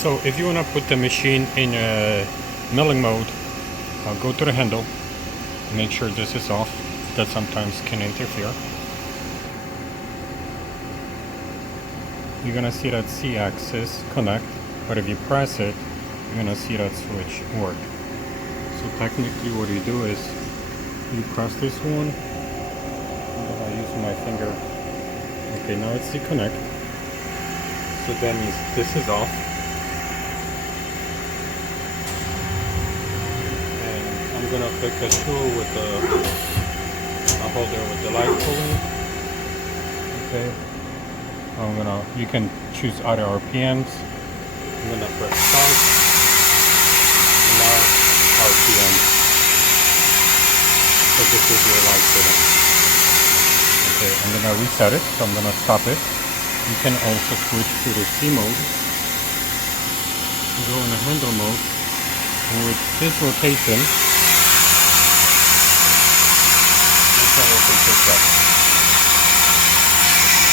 So if you want to put the machine in milling mode, go to the handle, make sure this is off. That sometimes can interfere. You're gonna see that C-axis connect, but if you press it, you're gonna see that switch work. So technically what you do is you press this one, and then I use my finger. Okay, now it's the connect. So that means this is off. And I'm gonna pick a tool with a holder with the light pulling. Okay. You can choose other RPMs. I'm gonna press start. And now RPM. So this is your light setting. Okay, I'm gonna reset it, so I'm gonna stop it. You can also switch to the C mode. Go in the handle mode. And with this rotation, that's how it picks up.